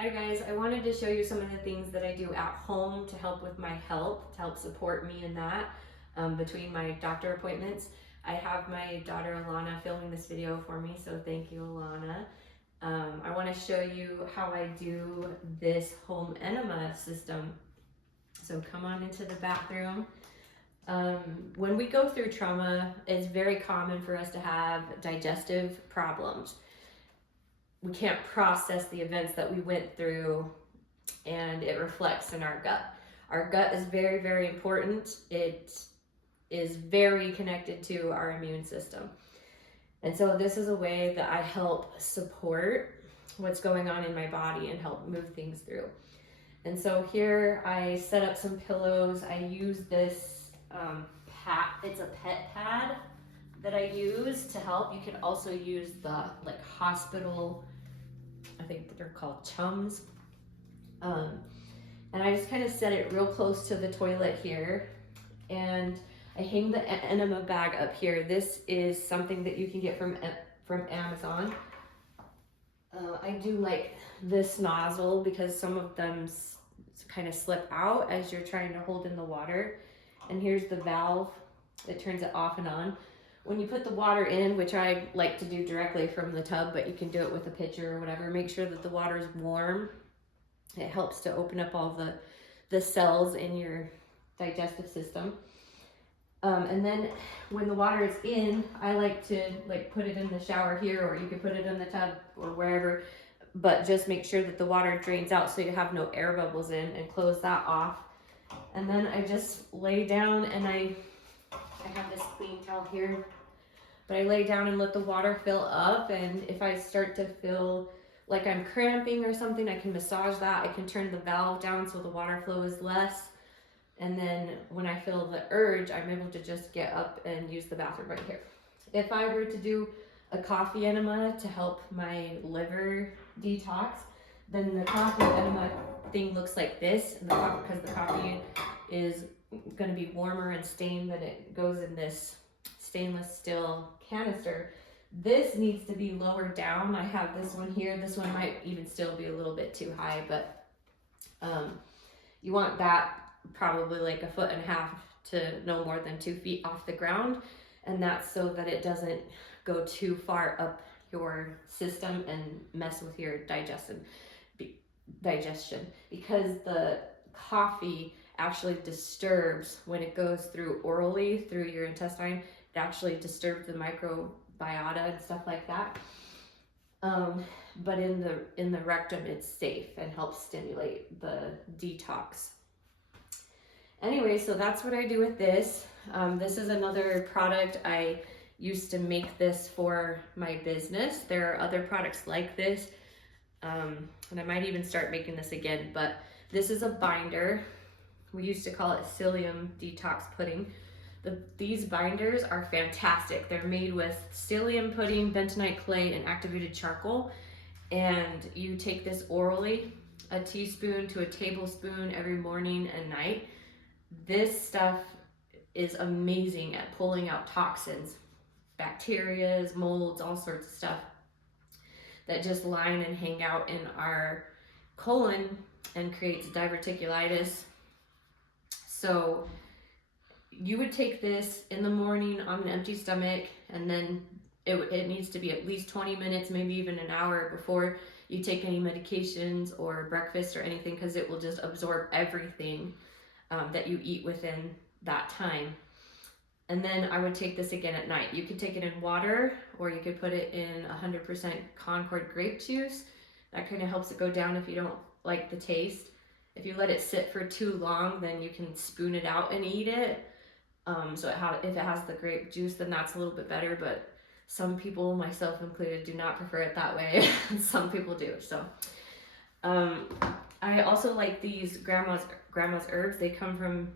Hi guys, I wanted to show you some of the things that I do at home to help with my health, to help support me in that between my doctor appointments. I have my daughter Alana filming this video for me, so thank you, Alana. I want to show you how I do this home enema system. So come on into the bathroom. When we go through trauma, it's very common for us to have digestive problems. We can't process the events that we went through, and it reflects in our gut. Our gut is very, very important. It is very connected to our immune system. And so this is a way that I help support what's going on in my body and help move things through. And so here I set up some pillows. I use this pad, it's a pet pad that I use to help. You can also use the hospital, I think they're called chums. And I just kind of set it real close to the toilet here. And I hang the enema bag up here. This is something that you can get from Amazon. I do like this nozzle because some of them kind of slip out as you're trying to hold in the water. And here's the valve that turns it off and on. When you put the water in, which I like to do directly from the tub, but you can do it with a pitcher or whatever, make sure that the water is warm. It helps to open up all the cells in your digestive system. And then when the water is in, I like to put it in the shower here, or you can put it in the tub or wherever, but just make sure that the water drains out so you have no air bubbles in, and close that off. And then I just lay down, and I have this clean towel here, but I lay down and let the water fill up. And if I start to feel like I'm cramping or something, I can massage that. I can turn the valve down so the water flow is less. And then when I feel the urge, I'm able to just get up and use the bathroom right here. If I were to do a coffee enema to help my liver detox, then the coffee enema thing looks like this, because the coffee is going to be warmer and stained than it goes in this stainless steel canister. This needs to be lowered down. I have this one here. This one might even still be a little bit too high, but you want that probably like 1.5 feet to no more than 2 feet off the ground. And that's so that it doesn't go too far up your system and mess with your digestion, because the coffee actually disturbs when it goes through orally through your intestine. It actually disturbs the microbiota and stuff like that. But in the rectum, it's safe and helps stimulate the detox. Anyway, so that's what I do with this. This is another product. I used to make this for my business. There are other products like this, and I might even start making this again, but this is a binder. We used to call it psyllium detox pudding. These binders are fantastic. They're made with psyllium pudding, bentonite clay, and activated charcoal. And you take this orally, a teaspoon to a tablespoon every morning and night. This stuff is amazing at pulling out toxins, bacteria, molds, all sorts of stuff that just line and hang out in our colon and creates diverticulitis. So you would take this in the morning on an empty stomach, and then it needs to be at least 20 minutes, maybe even an hour before you take any medications or breakfast or anything, because it will just absorb everything that you eat within that time. And then I would take this again at night. You could take it in water, or you could put it in 100% Concord grape juice. That kind of helps it go down if you don't like the taste. If you let it sit for too long, then you can spoon it out and eat it. So if it has the grape juice, then that's a little bit better, but some people, myself included, do not prefer it that way. Some people do. So I also like these grandma's herbs. They come from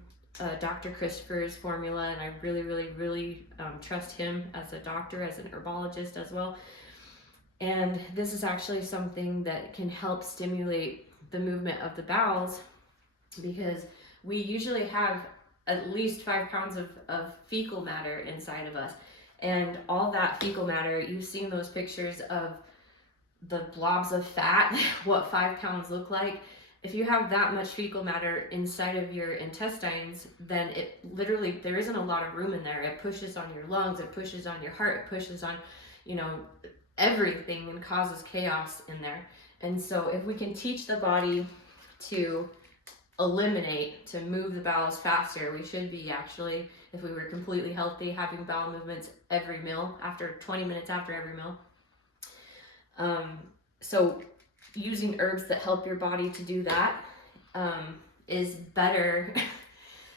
Dr. Christopher's formula, and I really trust him as a doctor, as an herbologist as well. And this is actually something that can help stimulate the movement of the bowels, because we usually have at least 5 pounds of fecal matter inside of us. And all that fecal matter, you've seen those pictures of the blobs of fat, what 5 pounds look like. If you have that much fecal matter inside of your intestines, then it literally, there isn't a lot of room in there. It pushes on your lungs, it pushes on your heart, it pushes on, you know, everything, and causes chaos in there. And so if we can teach the body to eliminate, to move the bowels faster, we should be actually, if we were completely healthy, having bowel movements every meal, after 20 minutes after every meal. So using herbs that help your body to do that is better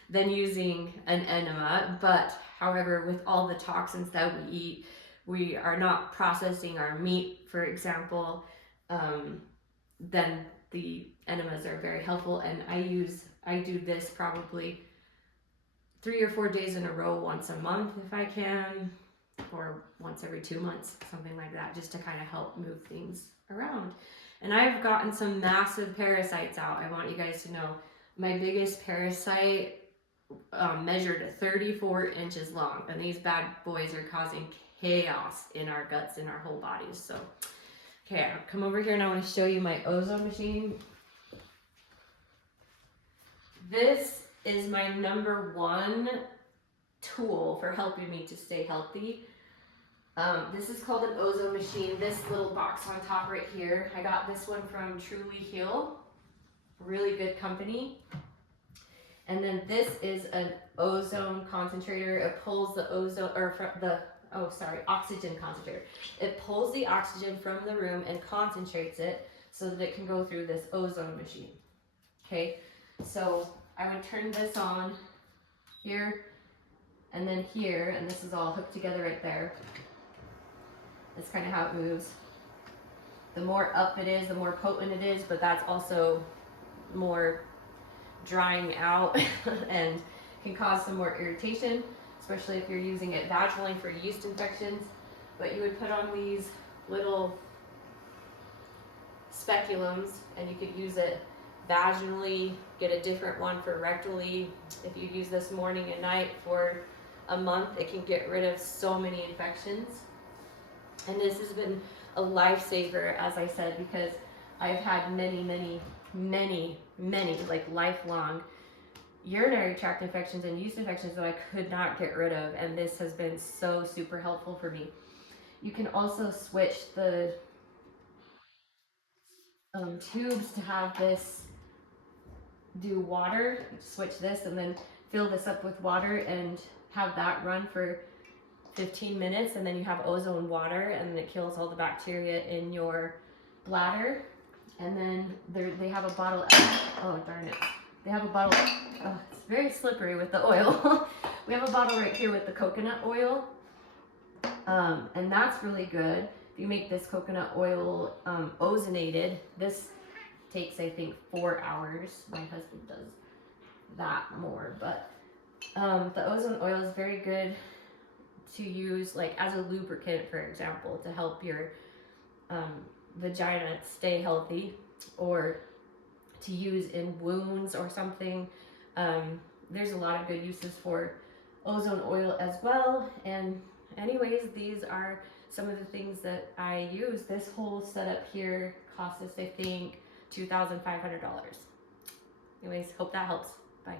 than using an enema. But however, with all the toxins that we eat, we are not processing our meat, for example, then the enemas are very helpful. And I do this probably 3 or 4 days in a row, once a month if I can, or once every 2 months, something like that, just to kind of help move things around. And I've gotten some massive parasites out. I want you guys to know my biggest parasite measured 34 inches long, and these bad boys are causing chaos in our guts, in our whole bodies. So okay, I'll come over here and I want to show you my ozone machine. This is my #1 tool for helping me to stay healthy. This is called an ozone machine. This little box on top right here, I got this one from Truly Heal, really good company. And then this is an ozone concentrator. It pulls the ozone, or from the, oxygen concentrator. It pulls the oxygen from the room and concentrates it so that it can go through this ozone machine. Okay, so I would turn this on here and then here, and this is all hooked together right there. That's kind of how it moves. The more up it is, the more potent it is, but that's also more drying out and can cause some more irritation, especially if you're using it vaginally for yeast infections. But you would put on these little speculums, and you could use it vaginally, get a different one for rectally. If you use this morning and night for a month, it can get rid of so many infections. And this has been a lifesaver, as I said, because I've had many, like lifelong urinary tract infections and yeast infections that I could not get rid of, and this has been so super helpful for me. You can also switch the tubes to have this do water. Switch this and then fill this up with water and have that run for 15 minutes, and then you have ozone water, and it kills all the bacteria in your bladder. And then they have a bottle, oh darn it, they have a bottle, oh, it's very slippery with the oil. We have a bottle right here with the coconut oil, and that's really good. If you make this coconut oil ozonated, this takes, I think, 4 hours. My husband does that more, but the ozone oil is very good to use, like as a lubricant, for example, to help your vagina stay healthy, or to use in wounds or something. There's a lot of good uses for ozone oil as well. And anyways, these are some of the things that I use. This whole setup here cost us, I think, $2,500. Anyways, hope that helps. Bye.